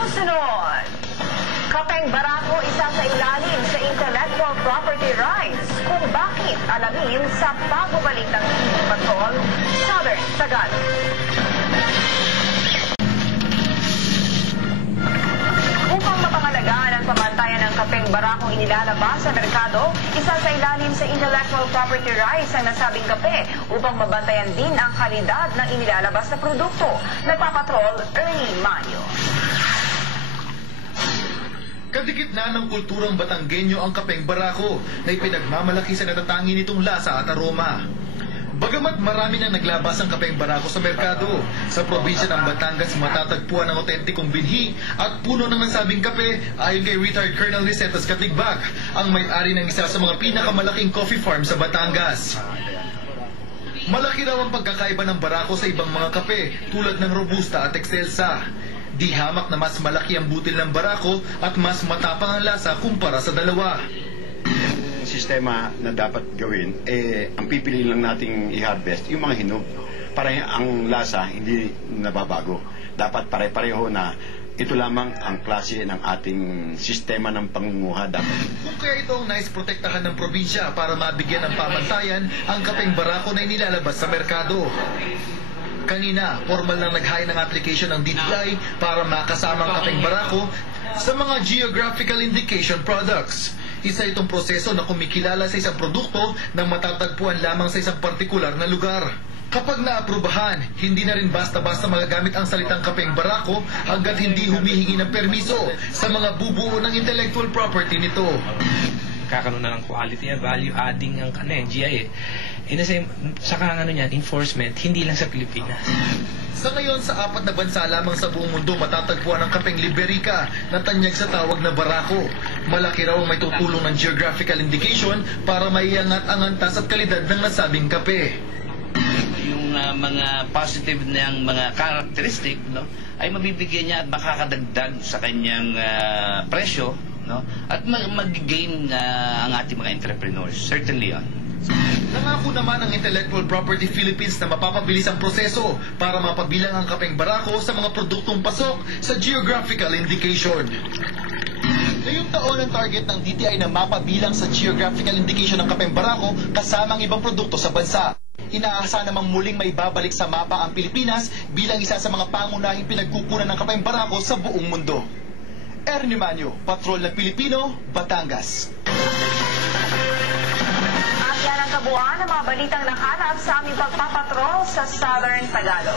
Susunod, Kapeng Barako isa sa ilalim sa intellectual property rights. Kung bakit, alamin sa pagbabalik ng TV Patrol, Southern Tagalog. Upang mapangalagaan ang pamantayan ng Kapeng Barakong inilalabas sa merkado, isa sa ilalim sa intellectual property rights ang nasabing kape upang mabantayan din ang kalidad ng inilalabas na produkto. Nagpapatrol, Ernie Manyo. Kadikit na ng kulturang Batanggenyo ang Kapeng Barako na ipinagmamalaki sa natatangi nitong lasa at aroma. Bagamat marami nang naglabas ang Kapeng Barako sa merkado, sa probinsya ng Batangas matatagpuan ang otentikong binhi at puno ng nasabing kape ayon kay retired Colonel Licetas Katigbak, ang may-ari ng isa sa mga pinakamalaking coffee farm sa Batangas. Malaki raw ang pagkakaiba ng Barako sa ibang mga kape tulad ng Robusta at Excelsa. Di hamak na mas malaki ang butil ng Barako at mas matapang ang lasa kumpara sa dalawa. Sistema na dapat gawin, ang pipili lang nating i-harvest yung mga hinog para ang lasa hindi nababago. Dapat pare-pareho na ito lamang ang klase ng ating sistema ng pangunguha dapat. Kung kaya ito ang nais protektahan ng probinsya para mabigyan ng pamantayan ang Kapeng Barako na inilalabas sa merkado. Kanina, formal lang nag-hire ng application ng DTI para makasama ang Kapeng Barako sa mga geographical indication products. Isa itong proseso na kumikilala sa isang produkto na matatagpuan lamang sa isang partikular na lugar. Kapag naaprubahan, hindi na rin basta-basta magagamit ang salitang Kapeng Barako hanggat hindi humihingi ng permiso sa mga bubuo ng intellectual property nito. Kakaroon na ng quality at value adding ang GI saka enforcement, hindi lang sa Pilipinas. Sa ngayon, sa 4 na bansa lamang sa buong mundo matatagpuan ang Kapeng Liberica na tanyag sa tawag na Barako. Malaki raw ang may tutulong ng geographical indication para maiangat ang antas at kalidad ng nasabing kape. Yung mga positive niyang mga characteristic, no, ay mabibigyan niya at makakadagdag sa kanyang presyo, no, at mag-gain ang ating mga entrepreneurs. Certainly yun. Nangako naman ang Intellectual Property Philippines na mapapabilis ang proseso para mapabilang ang Kapeng Barako sa mga produktong pasok sa geographical indication. Ngayong taon ang target ng DTI na mapabilang sa geographical indication ng Kapeng Barako kasama ang ibang produkto sa bansa. Inaasa namang muling may babalik sa mapa ang Pilipinas bilang isa sa mga pangunahing pinagkukunan ng Kapeng Barako sa buong mundo. Ernie Manyo, Patrol ng Pilipino, Batangas. Yan ang kabuuan ng mga balitang nahanap sa aming pagpapatrol sa Southern Tagalog.